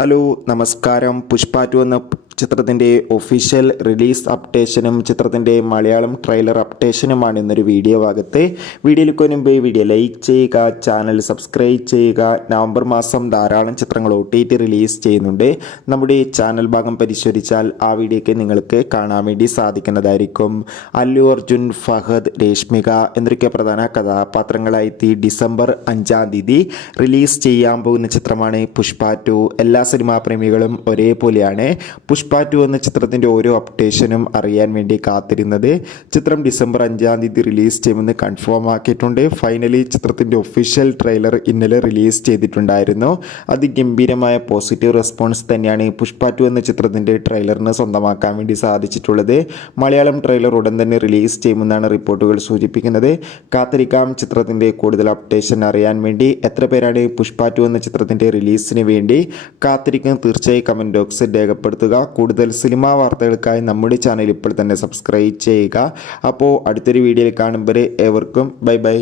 Hello നമസ്കാരം. പുഷ്പ 2 എന്ന ചിത്രത്തിൻ്റെ ഒഫീഷ്യൽ റിലീസ് അപ്ഡേഷനും ചിത്രത്തിൻ്റെ മലയാളം ട്രെയിലർ അപ്ഡേഷനുമാണ് ഇന്നൊരു വീഡിയോ ഭാഗത്ത്. വീഡിയോയിലേക്ക് മുമ്പ് വീഡിയോ ലൈക്ക് ചെയ്യുക, ചാനൽ സബ്സ്ക്രൈബ് ചെയ്യുക. നവംബർ മാസം ധാരാളം ചിത്രങ്ങൾ OTT റിലീസ് ചെയ്യുന്നുണ്ട്. നമ്മുടെ ചാനൽ ഭാഗം പരിശോധിച്ചാൽ ആ വീഡിയോയ്ക്ക് നിങ്ങൾക്ക് കാണാൻ വേണ്ടി സാധിക്കുന്നതായിരിക്കും. അല്ലു അർജുൻ, ഫഹദ്, രേഷ്മിക എന്നൊക്കെ പ്രധാന കഥാപാത്രങ്ങളായി ഡിസംബർ 5-ാം തീയതി റിലീസ് ചെയ്യാൻ പോകുന്ന ചിത്രമാണ് പുഷ്പ 2. എല്ലാ സിനിമാ പ്രേമികളും ഒരേപോലെയാണ് പുഷ്പ 2 എന്ന ചിത്രത്തിൻ്റെ ഓരോ അപ്ഡേഷനും അറിയാൻ വേണ്ടി കാത്തിരുന്നത്. ചിത്രം ഡിസംബർ 5-ാം തീയതി റിലീസ് ചെയ്യുമെന്ന് കൺഫേം ആക്കിയിട്ടുണ്ട്. ഫൈനലി ചിത്രത്തിൻ്റെ ഒഫീഷ്യൽ ട്രെയിലർ ഇന്നലെ റിലീസ് ചെയ്തിട്ടുണ്ടായിരുന്നു. അതിഗംഭീരമായ പോസിറ്റീവ് റെസ്പോൺസ് തന്നെയാണ് പുഷ്പ 2 എന്ന ചിത്രത്തിൻ്റെ ട്രെയിലറിന് സ്വന്തമാക്കാൻ വേണ്ടി സാധിച്ചിട്ടുള്ളത്. മലയാളം ട്രെയിലർ ഉടൻ തന്നെ റിലീസ് ചെയ്യുമെന്നാണ് റിപ്പോർട്ടുകൾ സൂചിപ്പിക്കുന്നത്. കാത്തിരിക്കാം ചിത്രത്തിൻ്റെ കൂടുതൽ അപ്ഡേഷൻ അറിയാൻ വേണ്ടി. എത്ര പേരാണ് പുഷ്പ 2 എന്ന ചിത്രത്തിൻ്റെ റിലീസിന് വേണ്ടി കാത്തിരിക്കുന്നത്? തീർച്ചയായും കമൻറ്റ് ബോക്സിൽ രേഖപ്പെടുത്തുക. കൂടുതൽ സിനിമാ വാർത്തകൾക്കായി നമ്മുടെ ചാനൽ ഇപ്പോൾ തന്നെ സബ്സ്ക്രൈബ് ചെയ്യുക. അപ്പോൾ അടുത്തൊരു വീഡിയോയിൽ കാണുമ്പോൾ ഏവർക്കും ബൈ ബൈ.